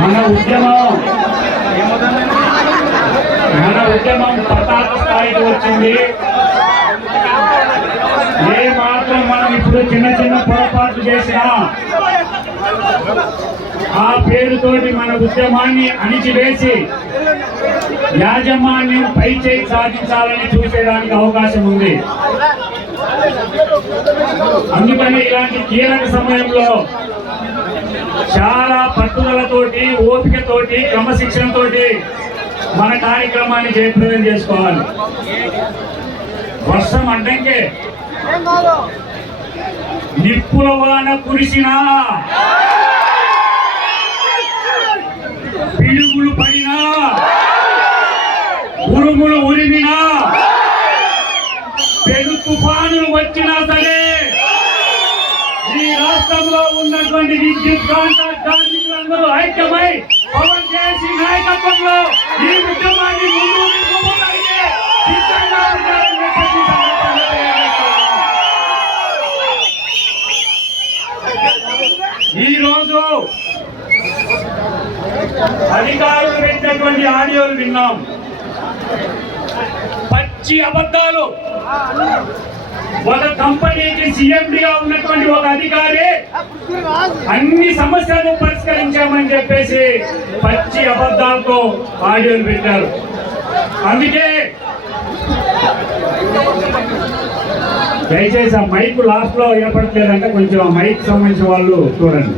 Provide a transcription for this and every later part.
మన ఉద్యమం మన ఉద్యమం పతాక స్థాయికి వచ్చింది. ఏ మాత్రం మనం ఇప్పుడు చిన్న చిన్న పొరపాట్లు చేసినా ఆ పేరుతోటి మన ఉద్యమాన్ని అణిచివేసి యాజమాన్యం పై చేయి సాధించాలని చూసేదానికి అవకాశం ఉంది. అందుకని ఇలాంటి కీలక సమయంలో చాలా పట్టుదలతోటి ఓపికతోటి క్రమశిక్షణతోటి మన కార్యక్రమాన్ని జయప్రదం చేసుకోవాలి. వర్షం అడ్డంకే. నిప్పుల వాన కురిసినా పిడుగులు పడినా ఉరుములు ఉరిమినా పెను తుఫానులు వచ్చినా సరే ఈ రాష్ట్రంలో ఉన్నటువంటి విద్యుత్ కాంట్రాక్ట్ కార్మికులందరూ ఐక్యమై పవన్ చేసి నాయకత్వంలో ఈ ఉద్యమాన్ని ముందుకు రోజు అధికారులు పెట్టినటువంటి ఆడియోలు విన్నాం. పచ్చి అబద్ధాలు. ఒక కంపెనీకి సీఎండిగా ఉన్నటువంటి ఒక అధికారి అన్ని సమస్యలను పరిష్కరించామని చెప్పేసి పచ్చి అబద్ధాలతో ఆడియోలు పెట్టారు. అందుకే దయచేసి ఆ మైక్ లాస్ట్లో వినపడట్లేదంటే కొంచెం ఆ మైక్ సంబంధించిన వాళ్ళు చూడండి.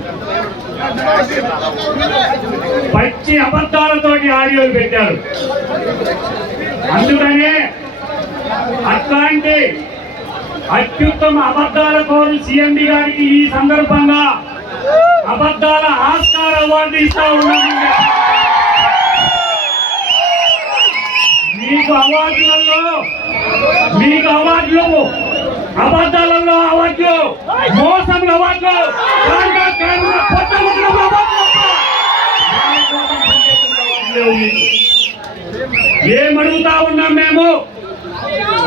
పచ్చి అబద్ధాలతోటి ఆడియోలు పెట్టారు. అందుకనే అట్లాంటి అత్యుత్తమ అబద్ధాల కోరి సిఎండి గారికి ఈ సందర్భంగా అబద్ధాల ఆస్కార్ అవార్డు ఇస్తా ఉన్నాము మీకు అవార్డులలో మీకు అవార్డులు అబద్ధాలలో అవార్డులు మోసం అవార్డులు అవార్డులు ఏమడుగుతా ఉన్నాం మేము?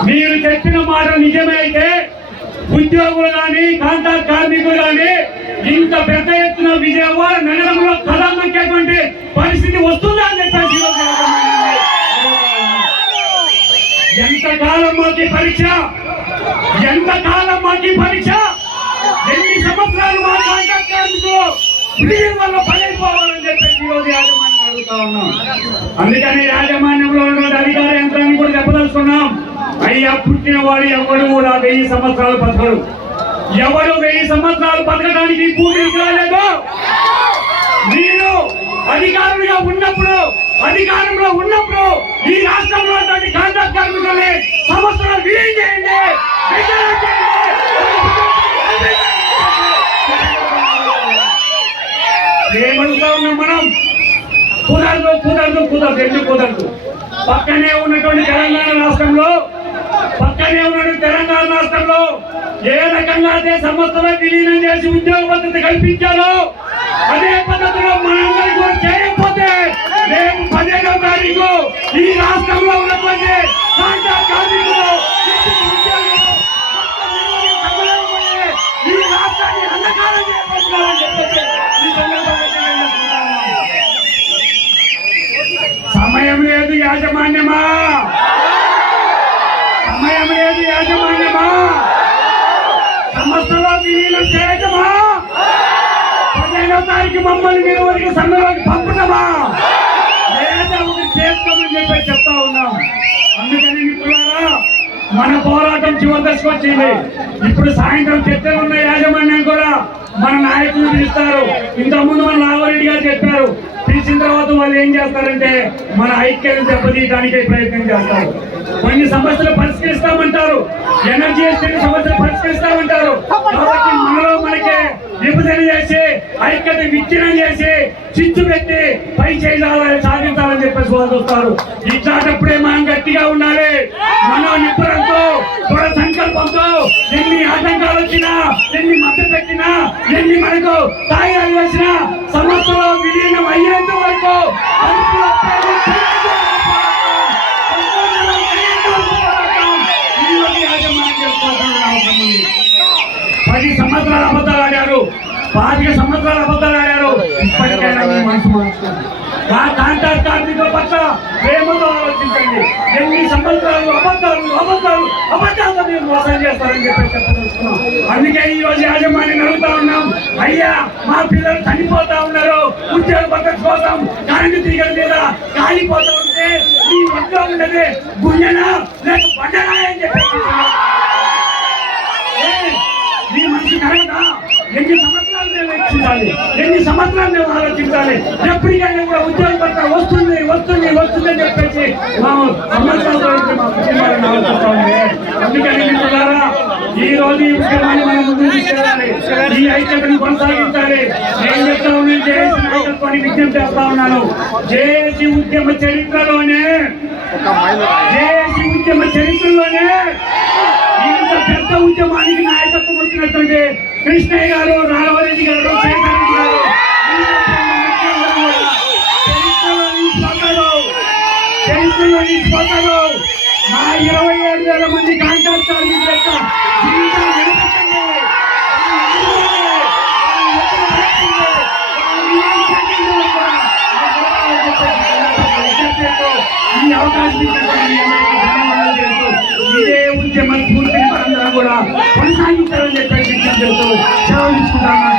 మీరు చెప్పిన మాట నిజమైతే ఉద్యోగులు కానీ కాంట్రాక్ట్ కార్మికులు కానీ ఇంత పెద్ద ఎత్తున విజయవాడ నగరంలో కథం నొక్కేటువంటి పరిస్థితి వస్తుందా అని చెప్పేసి ఈరోజు ఎంతకాలం మాకి పరీక్ష? ఎంతకాలం కాలం మాకి పరీక్ష? ఎన్ని సంవత్సరాలు మా కాంట్రాక్ట్ కార్మికులు వీరి వల్ల పడైపోవాలని చెప్పేసి ఈరోజు యాజమాన్యం అడుగుతా ఉన్నాం. అందుకని యాజమాన్యంలో ఉన్నటువంటి అధికార యంత్రాన్ని కూడా చెప్పదలుచుకున్నాం అయ్యా పుట్టిన వాడు ఎవడు కూడా వెయ్యి సంవత్సరాలు బతకడు. ఎవడు వెయ్యి సంవత్సరాలు బతకడానికి భూమి కాలేదు మీరు అధికారులుగా ఉన్నప్పుడు అధికారంలో ఉన్నప్పుడు ఈ రాష్ట్రంలో కాంట్రాక్ట్ కార్మికుల్ని సంవత్సరాలు విలీనం చేయండి. ఏమడుగుతా ఉన్నాం మనం? కుదరదు కుదరదు కుదరదు ఎందుకు కుదరదు? పక్కనే ఉన్నటువంటి తెలంగాణ రాష్ట్రంలో పక్కనే ఉన్నటువంటి తెలంగాణ రాష్ట్రంలో ఏ రకంగా అదే సంస్థలో విలీనం చేసి ఉద్యోగ పద్ధతి కల్పించాలో అదే పద్ధతిలో మనందరికీ కూడా చేయకపోతే రేపు పదిహేనవ తారీఖు ఈ రాష్ట్రంలో ఉన్నటువంటి కార్మికులు ఈ రాష్ట్రాన్ని అంధకారం చేయబోతున్నారని చెప్పేసి ఈ సమయం లేదు యాజమాన్యమా! యాజమాన్యమా సంస్థలో విలీనం చేయటమా పదిహేనో తారీఖు మమ్మల్ని మీరు వరకు సమ్మెలోకి పంపటమా లేదా ఒకటి చేస్తామని చెప్పి చెప్తా ఉన్నాం. అందుకని మిత్రులారా మన పోరాటం చివరి దశకు వచ్చింది. ఇప్పుడు సాయంత్రం చర్చలు ఉన్న యాజమాన్యం కూడా. మన నాయకులు పిలుస్తారు. ఇంతకుముందు మన రాఘవరెడ్డి గారు చెప్పారు పిలిచిన తర్వాత వాళ్ళు ఏం చేస్తారంటే మన ఐక్యతను దెబ్బతీయడానికి ప్రయత్నం చేస్తారు. కొన్ని సమస్యలు పరిష్కరిస్తామంటారు. ఎనర్జీ సమస్యలు పరిష్కరిస్తామంటారు. కాబట్టి మనలో మనకే విభజన చేసి ఐక్యత విచ్ఛిన్నం చేసి చిచ్చు పెట్టి పై చేయాలని సాధించాలని చెప్పేసి వాళ్ళు వస్తారు. ఇట్లాంటప్పుడే మనం గట్టిగా ఉండాలి. మనం నిబ్బరంతో దృఢ సంకల్పంతో ఎన్ని ఆటంకాలు వచ్చినా ఎన్ని మద్దతు పెట్టినా ఎన్ని మనకు తాయిలు వేసినా సమస్యలో విలీనం అయ్యేంత వరకు అదుపులో వరకు పది సంవత్సరాల అబద్ధాలు ఆడారు. పాతిక సంవత్సరాల అబద్ధాలు ఆడారు. ఇప్పటికైనా మీ మనసు మార్చుకోండి. మా కార్మికుల పట్ల ప్రేమతో ఆలోచించండి. ఎన్ని సంవత్సరాలు అబద్ధాలు అబద్ధాలు అబద్ధాలతో మీరు మోసం చేస్తారని చెప్పి చెప్పదలుచుకున్నాం. అందుకే ఈ రోజు యాజమాన్యం అడుగుతా ఉన్నాం. అయ్యా మా పిల్లలు చనిపోతా ఉన్నారు. కాలిపోతూ ఉంటే ఈ ఒంట్లో ఉన్నది గుండెనా లేక బండనా అని చెప్పి ఏ, ఈ మనిషి కరెక్టా ఎన్ని సంవత్సరాలు మేము వెచ్చించాలి ఎన్ని సంవత్సరాలు మేము ఆలోచించాలి? ఎప్పటికైనా కూడా ఉద్యోగ పట్ల వస్తుంది వస్తుంది వస్తుంది అని చెప్పేసి మా సంవత్సరాలు మా కుటుంబాలను ఆలోచిస్తా అందుకని మిత్రులారా ఈ రోజు ఈ ఉద్యమాన్ని మనం ముందుకు తీసుకెళ్ళాలి. ఈ ఐక్యతను కొనసాగించాలి. నేను చెప్తా ఉన్నాను జేఏసీ నాయకత్వాన్ని విజ్ఞప్తి చేస్తా ఉన్నాను. జేఏసీ ఉద్యమ చరిత్రలోనే జేఏసీ ఉద్యమ చరిత్రలోనే ఇంత పెద్ద ఉద్యమానికి నాయకత్వం వచ్చినటువంటి కృష్ణయ్య గారు రాఘవరెడ్డి గారు శేఖర్ గారు చరిత్రలో నిలిచిపోతారు చరిత్రలో నిలిచిపోతారు ఆ ఇరవై ఏడు వేల మంది కాంట్రాక్ట్ కార్మికుల యొక్క జీవితాలు నిలబెట్టండి ఈ కూడా తీసుకుంటాను.